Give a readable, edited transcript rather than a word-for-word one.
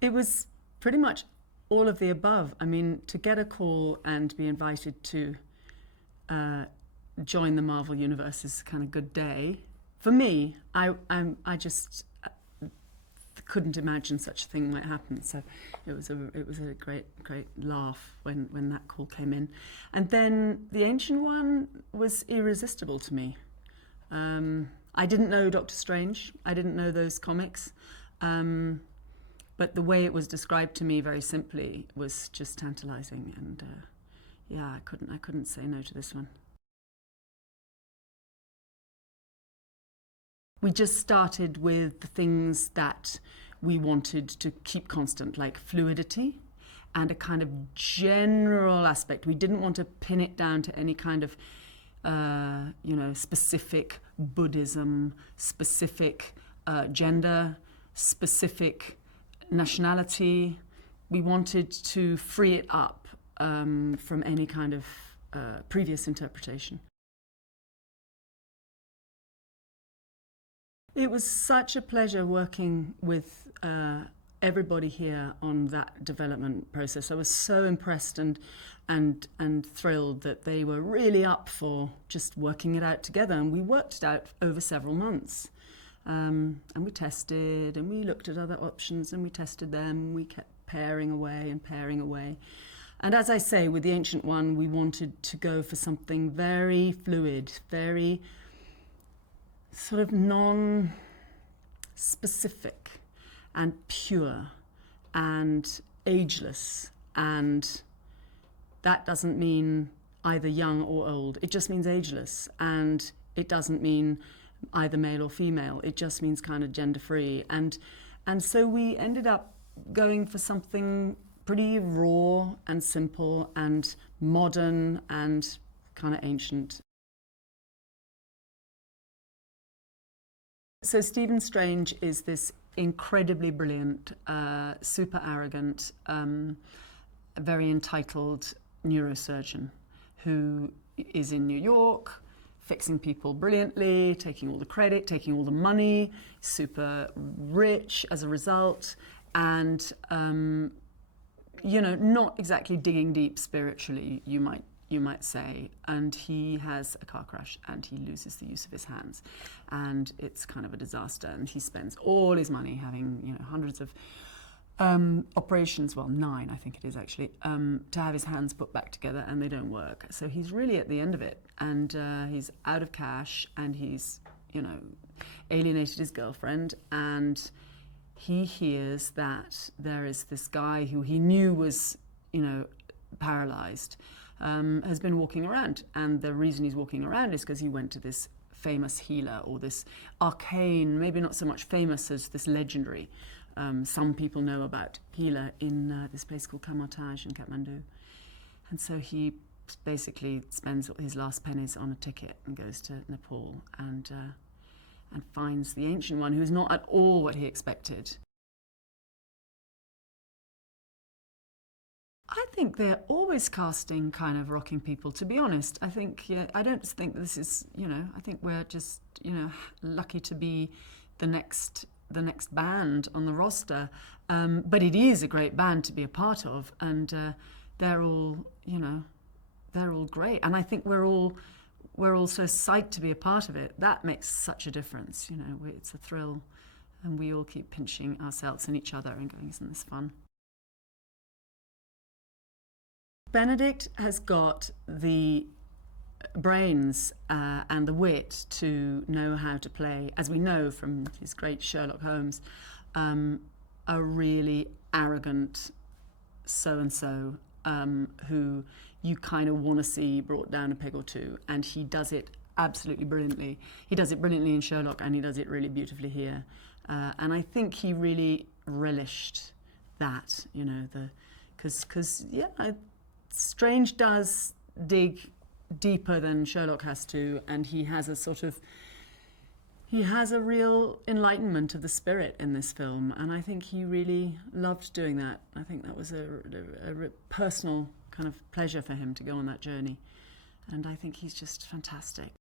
It was pretty much all of the above. I mean, to get a call and be invited to join the Marvel Universe is a kind of good day. For me, I just couldn't imagine such a thing might happen. So it was a great laugh when that call came in. And then the Ancient One was irresistible to me. I didn't know Doctor Strange. I didn't know those comics. But the way it was described to me very simply was just tantalizing. And yeah, I couldn't say no to this one. We just started with the things that we wanted to keep constant, like fluidity and a kind of general aspect. We didn't want to pin it down to any kind of, specific Buddhism, specific gender, specific nationality. We wanted to free it up from any kind of previous interpretation. It was such a pleasure working with everybody here on that development process. I was so impressed and thrilled that they were really up for just working it out together. And we worked it out over several months. And we tested and we looked at other options and we tested them. We kept pairing away and pairing away. And as I say, with the Ancient One, we wanted to go for something very fluid, very sort of non-specific and pure and ageless. And that doesn't mean either young or old. It just means ageless. And it doesn't mean either male or female. It just means kind of gender-free. And so we ended up going for something pretty raw and simple and modern and kind of ancient. So Stephen Strange is this incredibly brilliant, super arrogant, very entitled neurosurgeon who is in New York, fixing people brilliantly, taking all the credit, taking all the money, super rich as a result, and not exactly digging deep spiritually, you might say. And he has a car crash and he loses the use of his hands, and it's kind of a disaster. And he spends all his money having hundreds of operations, well 9 I think it is actually, to have his hands put back together, and they don't work. So he's really at the end of it, and he's out of cash, and he's alienated his girlfriend, and he hears that there is this guy who he knew was paralyzed, has been walking around, and the reason he's walking around is because he went to this famous healer, or this arcane, maybe not so much famous as this legendary. Some people know about healer in this place called Kamartaj in Kathmandu. And so he basically spends his last pennies on a ticket and goes to Nepal and finds the Ancient One, who's not at all what he expected. I think they're always casting kind of rocking people, to be honest. I don't think this is, I think we're just, lucky to be the next band on the roster. But it is a great band to be a part of, and they're all great. And I think we're all so psyched to be a part of it. That makes such a difference. It's a thrill, and we all keep pinching ourselves and each other and going, isn't this fun? Benedict has got the brains and the wit to know how to play, as we know from his great Sherlock Holmes, a really arrogant so-and-so who you kind of want to see brought down a peg or two, and he does it absolutely brilliantly. He does it brilliantly in Sherlock, and he does it really beautifully here. And I think he really relished that, because Strange does dig deeper than Sherlock has to, and he has a real enlightenment of the spirit in this film, and I think he really loved doing that. I think that was a personal kind of pleasure for him to go on that journey, and I think he's just fantastic.